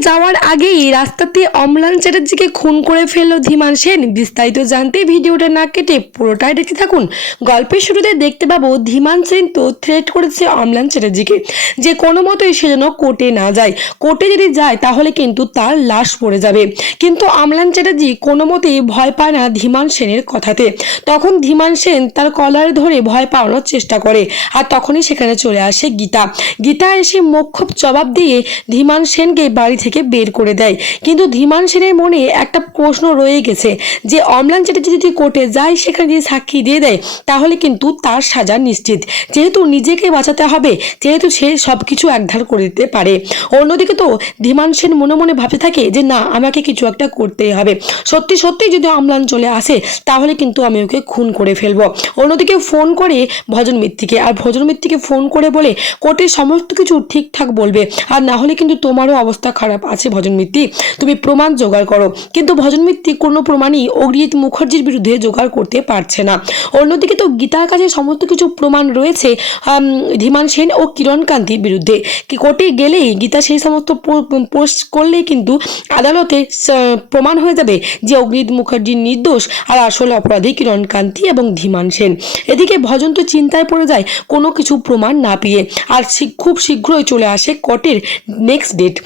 যাওয়ার আগেই রাস্তাতে অম্লান চ্যাটার্জিকে খুন করে ফেলল ধীমান সেন। বিস্তারিত জানতে ভিডিওটা না কেটে পুরোটাই দেখতে থাকুন। গল্পের শুরুতে দেখতে পাবো ধীমান সেন তো থ্রেট করেছে অম্লান চ্যাটার্জিকে। যে কোনো মতোই সে যেন কোর্টে না যায়। কোর্টে যদি যায়, তাহলে কিন্তু তার লাশ পড়ে যাবে। কিন্তু অম্লান চ্যাটার্জি কোনো মতেই ভয় পায় না ধীমান সেনের কথাতে। তখন ধীমান সেন তার কলার ধরে ভয় পাওয়ানোর চেষ্টা করে। আর তখনই সেখানে চলে আসে গীতা। গীতা এসে মোক্ষম জবাব দিয়ে ধীমান সেনকে বাড়ি থেকে বের করে দেয়। কিন্তু ধীমান সেনের মনে একটা প্রশ্ন রয়ে গেছে যে, অম্লান চ্যাটার্জি যদি কোর্টে যায়, সেখানে যদি সাক্ষী দিয়ে দেয়, তাহলে কিন্তু তার সাজা নিশ্চিত। যেহেতু নিজেকে বাঁচাতে হবে, যেহেতু সে সব কিছু একধার করে দিতে পারে। অন্যদিকে তো ধীমান সেন মনে মনে ভাবতে থাকে যে, না, আমাকে কিছু একটা করতেই হবে। সত্যি সত্যি যদি অম্লান চলে আসে, তাহলে কিন্তু আমি ওকে খুন করে ফেলব। অন্যদিকে ফোন করে ভজন মিত্তিকে, আর ভজন মিত্তিকে ফোন করে বলে, কোর্টের সমস্ত কিছু ঠিকঠাক বলবে। আর না হলে কিন্তু তোমারও অবস্থা খারাপ আছে ভজন মিত্তি? তুমি প্রমাণ জোগাড় করো। কিন্তু ভজন মিত্তি কোনো প্রমাণই অগ্রিজিৎ মুখার্জির বিরুদ্ধে জোগাড় করতে পারছে না। অন্যদিকে তো গীতার কাছে সমস্ত কিছু প্রমাণ রয়েছে ধীমান সেন ও কিরণ কান্তির বিরুদ্ধে। কি কোর্টে গেলেই গীতা সেই সমস্ত পোস্ট করলেই কিন্তু আদালতে প্রমাণ হয়ে যাবে যে অগ্নিত মুখার্জি নির্দোষ আর আসল অপরাধী কিরণ কান্তি এবং ধীমান সেন। এদিকে ভজন তো চিন্তায় পড়ে যায়, কোনো কিছু প্রমাণ না পেয়ে। আর খুব শীঘ্রই চলে আসে কোর্টের নেক্সট ডেট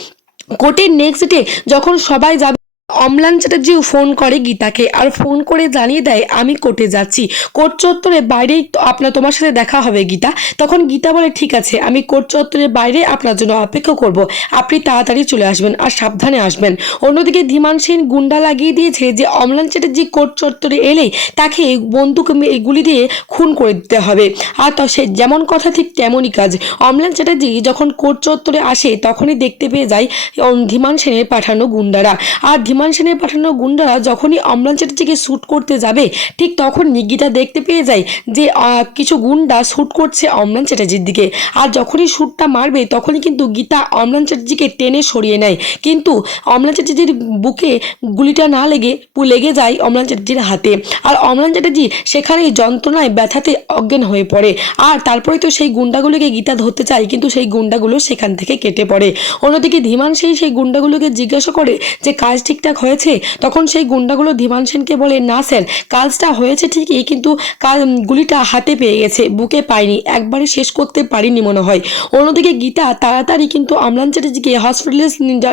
কোর্টের নেক্সট ডে যখন সবাই যাবে অম্লান চ্যাটার্জিও ফোন করে গীতাকে আর ফোন করে জানিয়ে দেয়, আমি কোর্টে যাচ্ছি। কোর্ট চত্বরের বাইরেই আপনার তোমার সাথে দেখা হবে গীতা। তখন গীতা বলে, ঠিক আছে, আমি কোর্ট চত্বরের বাইরে আপনার জন্য অপেক্ষা করব। আপনি তাড়াতাড়ি চলে আসবেন আর সাবধানে আসবেন। অন্যদিকে ধীমান সেন গুন্ডা লাগিয়ে দিয়েছে যে, অম্লান চ্যাটার্জি কোর্ট চত্বরে এলেই তাকে বন্দুক মে- গুলি দিয়ে খুন করে দিতে হবে। আর তো সে যেমন কথা, ঠিক তেমনই কাজ। অম্লান চ্যাটার্জি যখন কোর্ট চত্বরে আসে, তখনই দেখতে পেয়ে যায় ধীমান সেনের পাঠানো গুন্ডারা। আর ধীমান সেনের পাঠানো গুন্ডারা যখনই অম্লান চ্যাটার্জিকে শ্যুট করতে যাবে, ঠিক তখন নিগিতা দেখতে পেয়ে যায় যে কিছু গুন্ডা শ্যুট করছে অম্লান চ্যাটার্জির দিকে। আর যখনই শ্যুটটা মারবে, তখনই কিন্তু গীতা অম্লান চ্যাটার্জিকে টেনে সরিয়ে নেয়। কিন্তু অম্লান চ্যাটার্জির বুকে গুলিটা না লেগে লেগে যায় অম্লান চ্যাটার্জির হাতে। আর অম্লান চ্যাটার্জি সেখানেই যন্ত্রণায় ব্যথাতে অজ্ঞান হয়ে পড়ে। আর তারপরে তো সেই গুন্ডাগুলোকে গীতা ধরতে চায়, কিন্তু সেই গুন্ডাগুলো সেখান থেকে কেটে পড়ে। অন্যদিকে ধীমান সেই সেই গুন্ডাগুলোকে জিজ্ঞাসা করে যে, কাজ ঠিকঠাক হয়েছে? তখন সেই গুন্ডাগুলো ধীমান সেনকে বলে, না স্যার, কাজটা হয়েছে ঠিকই, কিন্তু কাজ গুলিটা হাতে পেয়ে গেছে, বুকে পায়নি একবারে শেষ করতে পারিনি মনে হয়। অন্যদিকে গীতা তাড়াতাড়ি কিন্তু অম্লান চ্যাটার্জিকে হসপিটালে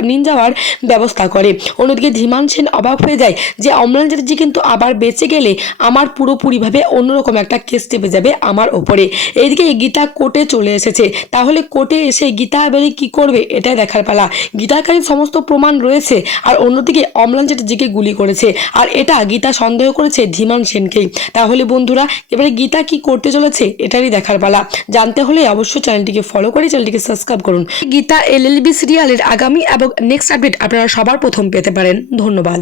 নিয়ে যাওয়ার ব্যবস্থা করে। অন্যদিকে ধীমান সেন অবাক হয়ে যায় যে অম্লান চ্যাটার্জি কিন্তু আবার বেঁচে গেলে আমার পুরোপুরিভাবে অন্যরকম একটা কেস চেপে যাবে আমার ওপরে। এইদিকে গীতা কোর্টে চলে এসেছে। তাহলে কোর্টে এসে গীতা এবারে কি করবে, এটাই দেখার পালা। গীতার কাছে সমস্ত প্রমাণ রয়েছে, আর অন্যদিকে অম্লান চ্যাটার্জিকে গুলি করেছে। আর এটা গীতা সন্দেহ করেছে ধীমান সেনকেই তাহলে বন্ধুরা, এবারে গীতা কি করতে চলেছে এটারই দেখার পালা। জানতে হলে অবশ্যই চ্যানেলটিকে ফলো করে চ্যানেলটিকে সাবস্ক্রাইব করুন। গীতা এলএলবি সিরিয়ালের আগামী এবং নেক্সট আপডেট আপনারা সবার প্রথম পেতে পারেন। ধন্যবাদ।